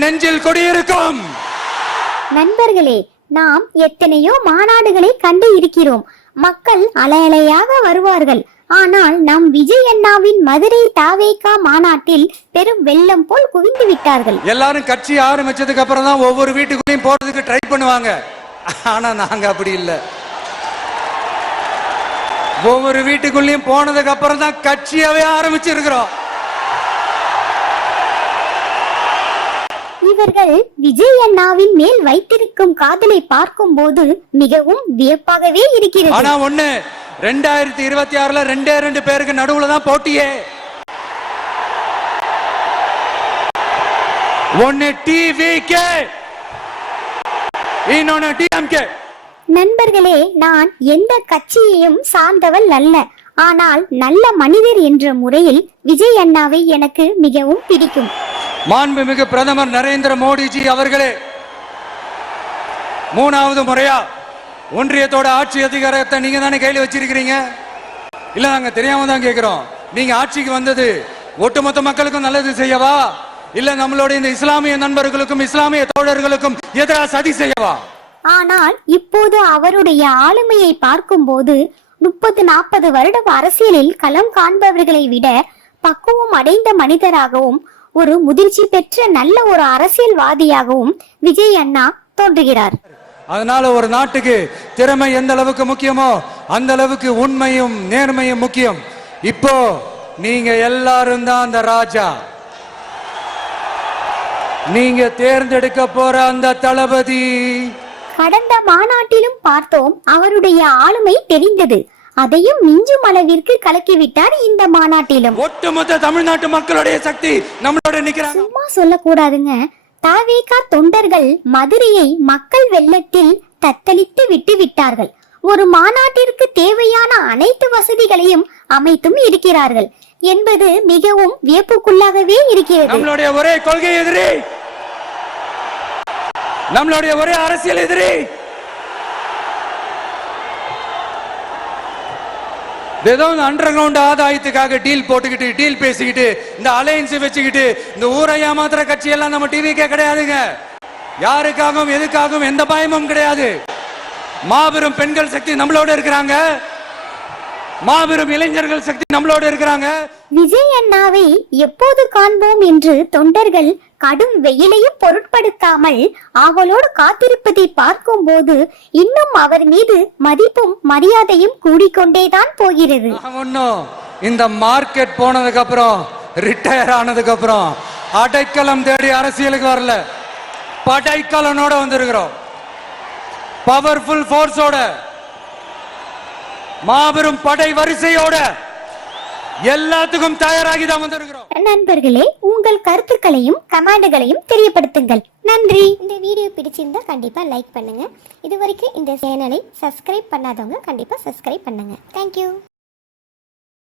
என் நெஞ்சில் குடியிருக்கும். நண்பர்களே, நாம் எத்தனையோ மாநாடுகளை கண்டு இருக்கிறோம். மக்கள் அலையலையாக வருவார்கள். ஆனால் நம் விஜய் அண்ணாவின் மதுரை தாவேகா மாநாட்டில் பெரும் வெள்ளம் போல் குவிந்து விட்டார்கள். எல்லாரும் கட்சி ஆரம்பிச்சதுக்கு அப்புறம் தான் ஒவ்வொரு வீட்டுக்குள்ளேயும் போறதுக்கு ட்ரை பண்ணுவாங்க. ஆனா நாங்க அப்படி இல்லை. ஒவ்வொரு வீட்டுக்குள்ளேயும் போனதுக்கு அப்புறம் தான் கட்சியாவே ஆரம்பிச்சிருக்கிறோம். இவர்கள் விஜய் அண்ணாவின் மேல் வைத்திருக்கும் காதலை பார்க்கும் போது மிகவும் வியப்பாகவே இருக்கிறது. ஆனா ஒண்ணு, 2026ல 2 பேருக்கு நடுவுல தான் போட்டியே. ஒன்னு டிவிகே, இன்னொன்னு டிஎம்கே. நண்பர்களே, நான் எந்த கட்சியையும் சார்ந்தவள் அல்ல. ஆனால் நல்ல மனிதர் என்ற முறையில் விஜய் அண்ணாவை எனக்கு மிகவும் பிடிக்கும். மாண்புமிகு பிரதமர் நரேந்திர மோடிஜி அவர்களே, 3வது முறையா ஒன்றியத்தோட ஆட்சி அதிகாரத்தை நீங்க தானே கையில் வச்சிருக்கிறீங்க. இல்ல, நாங்க தெரியாம தான் கேட்கிறோம். நீங்க ஆட்சிக்கு வந்தது ஒட்டுமொத்த மக்களுக்கும் நல்லது செய்யவா, இல்ல நம்மளுடைய இந்த இஸ்லாமிய நண்பர்களுக்கும் இஸ்லாமிய தோழர்களுக்கும் எதிராக சதி செய்யவா? ஆனால் இப்போது அவருடைய ஆளுமையை பார்க்கும் போது 30-40 வருட அரசியலில் களம் காண்பவர்களை விட பக்குவம் அடைந்த மனிதராகவும் ஒரு முதிர்ச்சி பெற்ற நல்ல ஒரு அரசியல்வாதியாகவும் விஜய் அண்ணா தோன்றுகிறார். அதனால ஒரு நாட்டுக்கு திறமை எந்த அளவுக்கு முக்கியமோ அந்த அளவுக்கு உண்மையும் நேர்மையும் முக்கியம். இப்போ நீங்க எல்லாரும் தான் அந்த ராஜா. நீங்க தேர்ந்தெடுக்க போற அந்த தளபதி. கடந்த மாநாட்டிலும் பார்த்தோம், அவருடைய ஆளுமை தெரிந்தது. அதையும் மிஞ்சும் அளவிற்கு கலக்கிவிட்டார் இந்த மாநாட்டிலும். ஒட்டுமொத்த தமிழ்நாட்டு மக்களுடைய சக்தி நம்மளோட நிக்கிறாங்க. சும்மா சொல்லக்கூடாதுங்க. தாவேகா தொண்டர்கள் மதுரையை மக்கள் வெள்ளத்தில் தத்தளித்து விட்டு விட்டார்கள். ஒரு மாநாட்டிற்கு தேவையான அனைத்து வசதிகளையும் அமைத்தும் இருக்கிறார்கள் என்பது மிகவும் வியப்புக்குள்ளாகவே இருக்கிறது. நம்மளுடைய ஒரே கொள்கை எதிரி, நம்மளுடைய ஒரே அரசியல் எதிரி. ஏதோ அண்டர் கிரவுண்ட் ஆதாயத்துக்காக டீல் போட்டுக்கிட்டு டீல் பேசிக்கிட்டு இந்த அலையன்ஸ் வச்சுக்கிட்டு இந்த ஊரை ஏமாத்துற கட்சி எல்லாம் நம்ம டிவிக்கே கிடையாதுங்க. யாருக்காகவும் எதுக்காகவும் எந்த பயமும் கிடையாது. மாபெரும் பெண்கள் சக்தி நம்மளோட இருக்கிறாங்க. மாபெரும் இளைஞர்கள் சக்தி நம்மளோட இருக்கிறாங்க. விஜய் அண்ணாவை எப்போது காண்போம் என்று தொண்டர்கள் கடும் வெயிலையும் பொருட்படுத்தாமல் ஆவலோடு காத்திருப்பதை பார்க்கும் போது இன்னும் அவர் மீது மதிப்பும் மரியாதையும் கூடிக்கொண்டேதான் போகிறது. இந்த மார்க்கெட் போனதுக்கு அப்புறம், ரிட்டையர் ஆனதுக்கு அப்புறம் அடைக்கலம் தேடி அரசியலுக்கு வரல, படைக்கலனோட வந்திருக்கிறோம். பவர்ஃபுல் போர்ஸோட, மாபெரும் படை வரிசையோட எல்லாத்துக்கும் தயாராகி தான் வந்திருக்கிறோம். நண்பர்களே, உங்கள் கருத்துக்களையும் கமெண்ட்களையும் தெரியப்படுத்துங்கள். நன்றி. இந்த வீடியோ பிடிச்சிருந்தா கண்டிப்பா லைக் பண்ணுங்க. இதுவரைக்கும் இந்த சேனலை சப்ஸ்கிரைப் பண்ணாதவங்க கண்டிப்பா சப்ஸ்கிரைப் பண்ணுங்க. தேங்க்யூ.